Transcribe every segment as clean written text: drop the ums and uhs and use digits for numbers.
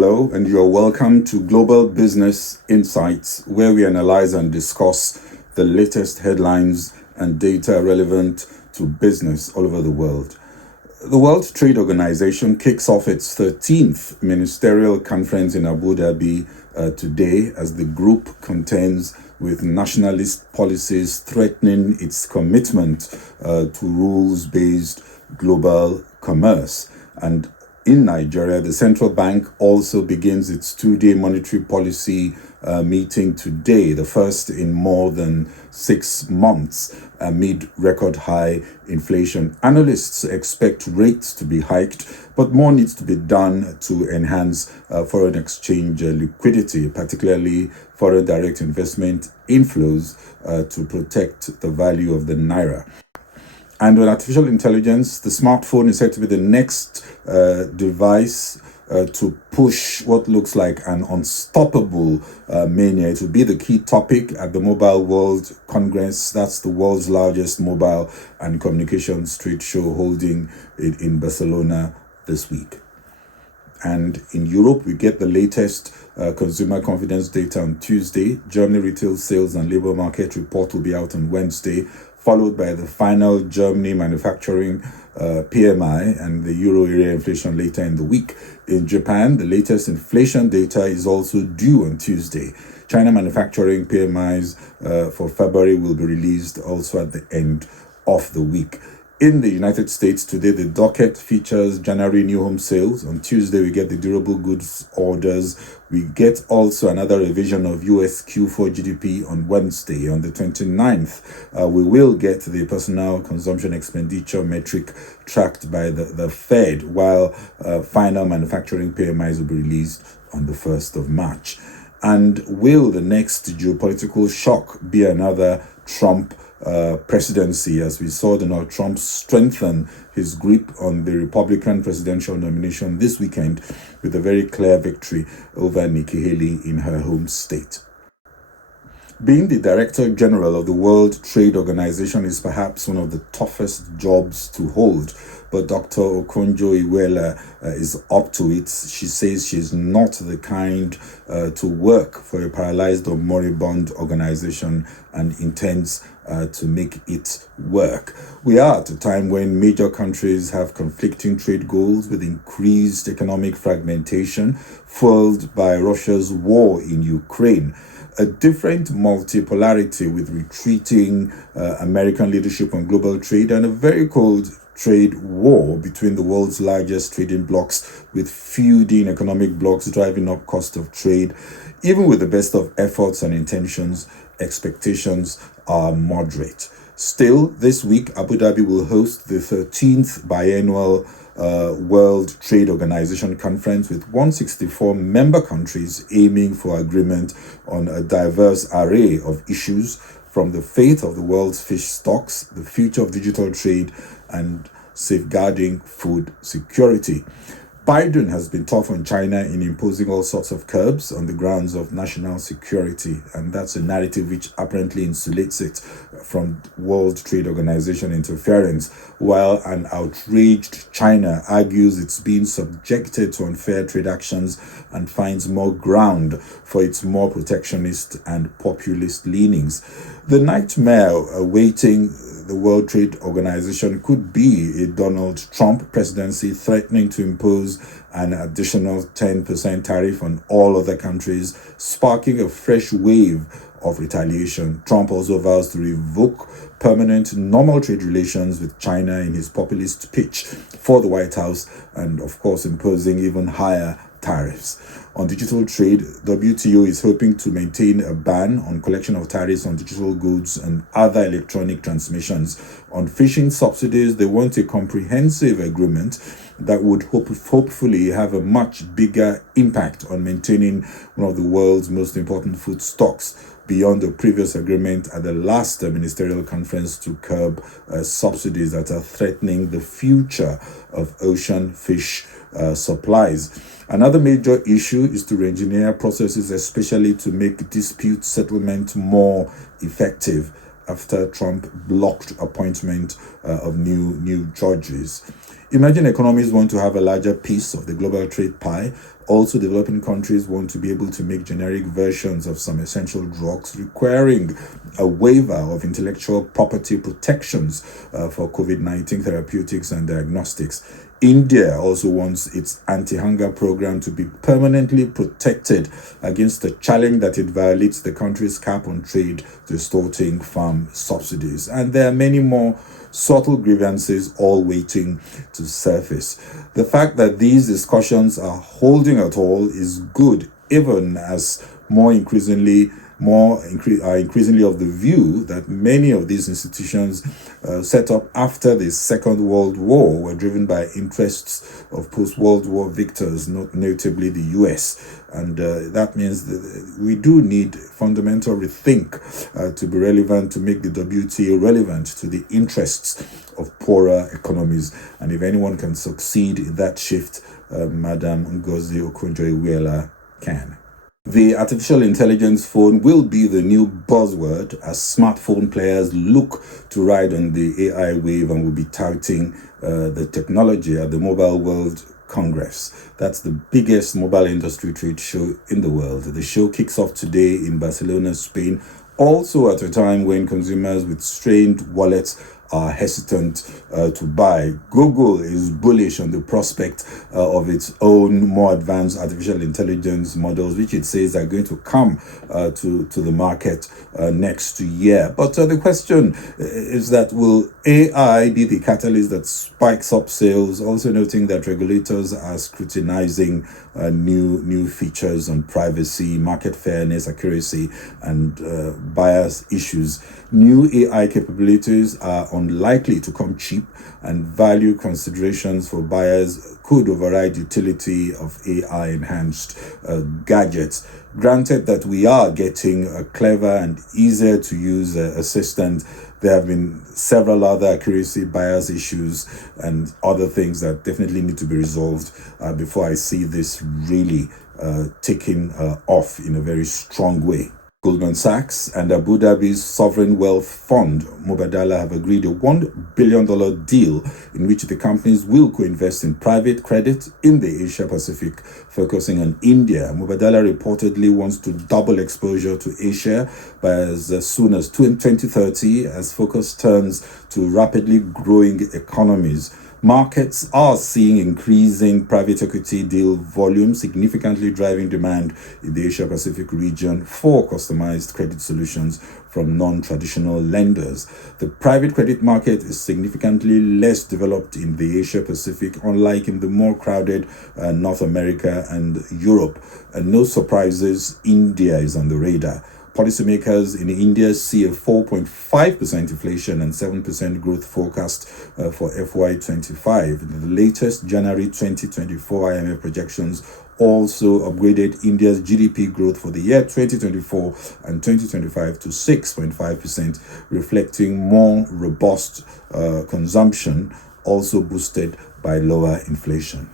Hello, and you're welcome to Global Business Insights, where we analyze and discuss the latest headlines and data relevant to business all over the world. The World Trade Organization kicks off its 13th Ministerial Conference in Abu Dhabi today as the group contends with nationalist policies threatening its commitment to rules-based global commerce. And in Nigeria, the central bank also begins its two-day monetary policy meeting today, the first in more than 6 months, amid record high inflation. Analysts expect rates to be hiked, but more needs to be done to enhance foreign exchange liquidity, particularly foreign direct investment inflows to protect the value of the naira. And on artificial intelligence, the smartphone is said to be the next device to push what looks like an unstoppable mania. It will be the key topic at the Mobile World Congress. That's the world's largest mobile and communications trade show, holding it in Barcelona this week. And in Europe, we get the latest consumer confidence data on Tuesday. Germany retail sales and labor market report will be out on Wednesday, followed by the final Germany manufacturing PMI and the euro area inflation later in the week. In Japan, the latest inflation data is also due on Tuesday. China manufacturing PMIs for February will be released also at the end of the week. In the United States today, the docket features January new home sales. On Tuesday, we get the durable goods orders. We get also another revision of US Q4 GDP on Wednesday. On the 29th, we will get the personal consumption expenditure metric tracked by the Fed, while final manufacturing PMIs will be released on the 1st of March. And will the next geopolitical shock be another Trump presidency, as we saw Donald Trump strengthen his grip on the Republican presidential nomination this weekend with a very clear victory over Nikki Haley in her home state? Being the Director General of the World Trade Organization is perhaps one of the toughest jobs to hold, but Dr. Okonjo Iweala is up to it. She says she's not the kind to work for a paralyzed or moribund organization and intends to make it work. We are at a time when major countries have conflicting trade goals with increased economic fragmentation fueled by Russia's war in Ukraine. A different multipolarity with retreating American leadership on global trade and a very cold trade war between the world's largest trading blocs, with feuding economic blocs driving up cost of trade. Even with the best of efforts and intentions, expectations are moderate. Still, this week, Abu Dhabi will host the 13th biennial World Trade Organization Conference with 164 member countries aiming for agreement on a diverse array of issues, from the fate of the world's fish stocks, the future of digital trade, and safeguarding food security. Biden has been tough on China in imposing all sorts of curbs on the grounds of national security, and that's a narrative which apparently insulates it from World Trade Organization interference, while an outraged China argues it's being subjected to unfair trade actions and finds more ground for its more protectionist and populist leanings. The nightmare awaiting the World Trade Organization could be a Donald Trump presidency threatening to impose an additional 10% tariff on all other countries, sparking a fresh wave of retaliation. Trump also vows to revoke permanent normal trade relations with China in his populist pitch for the White House, and of course imposing even higher tariffs. On digital trade, WTO is hoping to maintain a ban on collection of tariffs on digital goods and other electronic transmissions. On fishing subsidies, they want a comprehensive agreement that would hopefully have a much bigger impact on maintaining one of the world's most important food stocks, beyond the previous agreement at the last ministerial conference to curb subsidies that are threatening the future of ocean fish supplies. Another major issue is to re-engineer processes, especially to make dispute settlement more effective after Trump blocked appointment of new judges. Emerging economies want to have a larger piece of the global trade pie. Also, developing countries want to be able to make generic versions of some essential drugs, requiring a waiver of intellectual property protections for COVID-19 therapeutics and diagnostics. India also wants its anti-hunger program to be permanently protected against the challenge that it violates the country's cap on trade, distorting farm subsidies. And there are many more subtle grievances all waiting to surface. The fact that these discussions are holding at all is good, even as are increasingly of the view that many of these institutions set up after the Second World War were driven by interests of post-World War victors, not notably the US. And that means that we do need fundamental rethink to be relevant, to make the WTO relevant to the interests of poorer economies. And if anyone can succeed in that shift, Madam Ngozi Okonjo-Iweala can. The artificial intelligence phone will be the new buzzword as smartphone players look to ride on the AI wave and will be touting the technology at the Mobile World Congress. That's the biggest mobile industry trade show in the world. The show kicks off today in Barcelona, Spain, also at a time when consumers with strained wallets are hesitant to buy. Google is bullish on the prospect of its own more advanced artificial intelligence models, which it says are going to come to the market next year. But the question is that will AI be the catalyst that spikes up sales? Also noting that regulators are scrutinizing new features on privacy, market fairness, accuracy, and bias issues. New AI capabilities are unlikely to come cheap, and value considerations for buyers could override utility of AI-enhanced gadgets. Granted that we are getting a clever and easier to use assistant, there have been several other accuracy bias issues and other things that definitely need to be resolved before I see this really taking off in a very strong way. Goldman Sachs and Abu Dhabi's sovereign wealth fund, Mubadala, have agreed a $1 billion deal in which the companies will co-invest in private credit in the Asia Pacific, focusing on India. Mubadala reportedly wants to double exposure to Asia by as soon as 2030 as focus turns to rapidly growing economies. Markets are seeing increasing private equity deal volume, significantly driving demand in the Asia Pacific region for customized credit solutions from non-traditional lenders. The private credit market is significantly less developed in the Asia Pacific, unlike in the more crowded North America and Europe. And no surprises, India is on the radar. Policymakers in India see a 4.5% inflation and 7% growth forecast for FY25. The latest January 2024 IMF projections also upgraded India's GDP growth for the year 2024 and 2025 to 6.5%, reflecting more robust consumption, also boosted by lower inflation.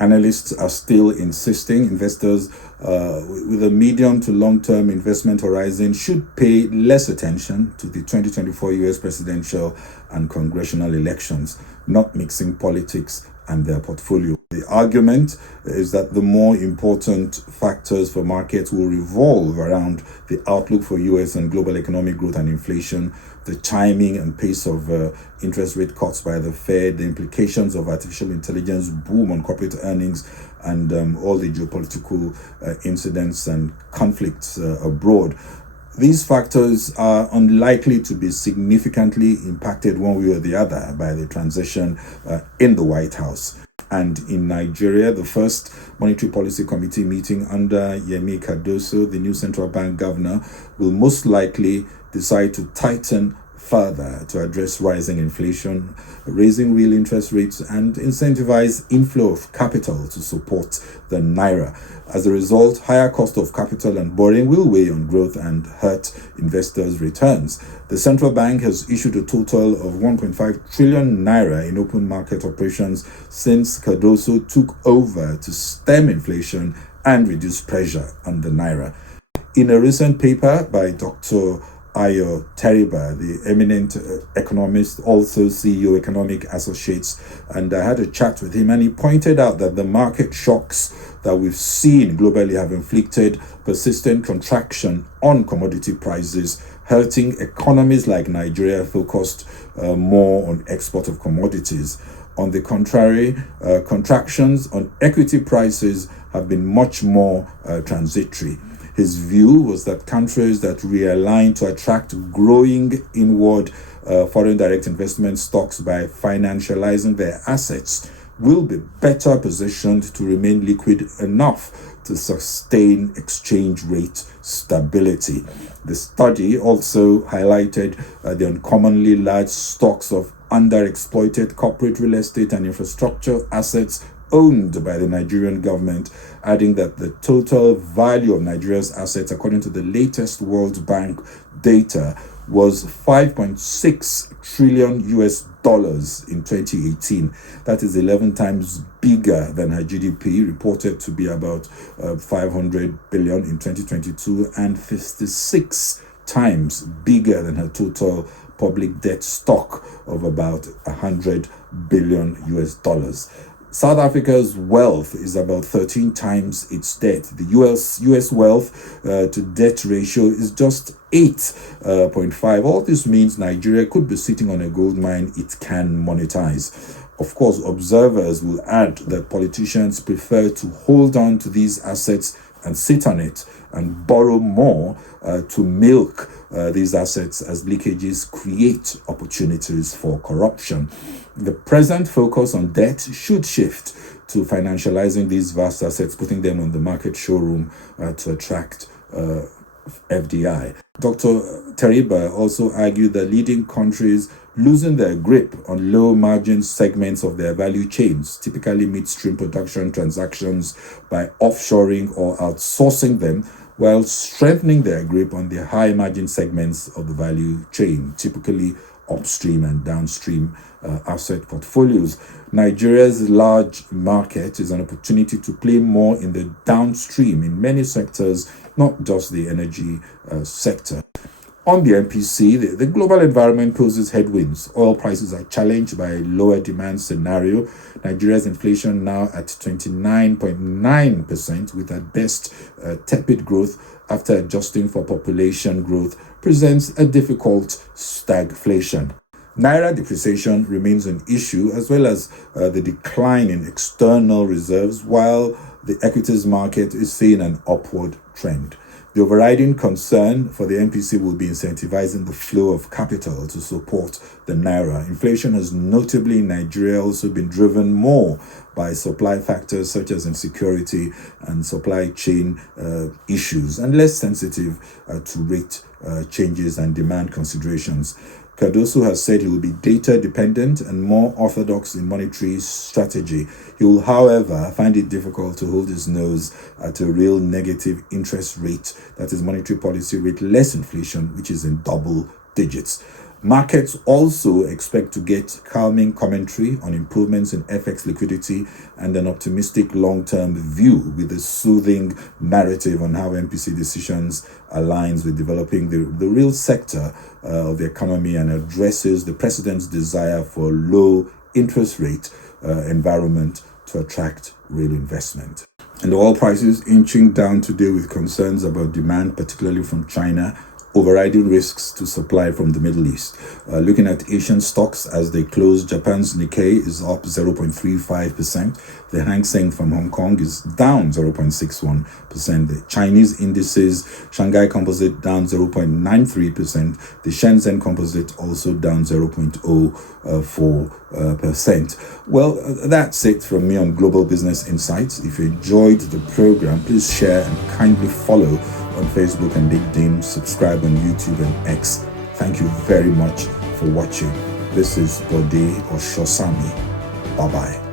Analysts are still insisting investors with a medium to long-term investment horizon should pay less attention to the 2024 US presidential and congressional elections, not mixing politics and their portfolio. The argument is that the more important factors for markets will revolve around the outlook for US and global economic growth and inflation, the timing and pace of interest rate cuts by the Fed, the implications of artificial intelligence boom on corporate earnings, and all the geopolitical incidents and conflicts abroad. These factors are unlikely to be significantly impacted one way or the other by the transition in the White House. And in Nigeria, the first Monetary Policy Committee meeting under Yemi Cardoso, the new central bank governor, will most likely decide to tighten further to address rising inflation, raising real interest rates, and incentivize inflow of capital to support the naira. As a result, higher cost of capital and borrowing will weigh on growth and hurt investors' returns. The central bank has issued a total of 1.5 trillion naira in open market operations since Cardoso took over to stem inflation and reduce pressure on the naira. In a recent paper by Dr. Ayo Teriba, the eminent economist, also CEO, Economic Associates, and I had a chat with him, and he pointed out that the market shocks that we've seen globally have inflicted persistent contraction on commodity prices, hurting economies like Nigeria focused more on export of commodities. On the contrary, contractions on equity prices have been much more transitory. His view was that countries that realign to attract growing inward foreign direct investment stocks by financializing their assets will be better positioned to remain liquid enough to sustain exchange rate stability. The study also highlighted the uncommonly large stocks of underexploited corporate real estate and infrastructure assets owned by the Nigerian government, adding that the total value of Nigeria's assets, according to the latest World Bank data, was 5.6 trillion US dollars in 2018. That is 11 times bigger than her GDP, reported to be about 500 billion in 2022, and 56 times bigger than her total public debt stock of about 100 billion US dollars. South Africa's wealth is about 13 times its debt. The US wealth to debt ratio is just 8.5. All this means Nigeria could be sitting on a gold mine it can monetize. Of course, observers will add that politicians prefer to hold on to these assets and sit on it and borrow more to milk these assets, as leakages create opportunities for corruption. The present focus on debt should shift to financializing these vast assets, putting them on the market showroom to attract FDI. Dr. Teriba also argued that leading countries losing their grip on low-margin segments of their value chains, typically midstream production transactions, by offshoring or outsourcing them, while strengthening their grip on the high-margin segments of the value chain, typically upstream and downstream asset portfolios. Nigeria's large market is an opportunity to play more in the downstream in many sectors, not just the energy sector. On the MPC, the global environment poses headwinds. Oil prices are challenged by a lower demand scenario. Nigeria's inflation now at 29.9%, with at best tepid growth after adjusting for population growth, presents a difficult stagflation. Naira depreciation remains an issue, as well as the decline in external reserves, while the equities market is seeing an upward trend. The overriding concern for the MPC will be incentivizing the flow of capital to support the Naira. Inflation has notably in Nigeria also been driven more by supply factors such as insecurity and supply chain issues, and less sensitive to rate changes and demand considerations. Cardoso has said he will be data dependent and more orthodox in monetary strategy. He will, however, find it difficult to hold his nose at a real negative interest rate, that is monetary policy rate less inflation, which is in double digits. Markets also expect to get calming commentary on improvements in FX liquidity and an optimistic long-term view, with a soothing narrative on how MPC decisions aligns with developing the real sector of the economy and addresses the president's desire for low interest rate environment to attract real investment. And oil prices inching down today with concerns about demand, particularly from China, overriding risks to supply from the Middle East. Looking at Asian stocks as they close, Japan's Nikkei is up 0.35%. The Hang Seng from Hong Kong is down 0.61%. The Chinese indices, Shanghai Composite down 0.93%. The Shenzhen Composite also down 0.04%. Well, that's it from me on Global Business Insights. If you enjoyed the program, please share and kindly follow on Facebook and LinkedIn, subscribe on YouTube and X. Thank you very much for watching. This is Bode Oshosami. Bye-bye.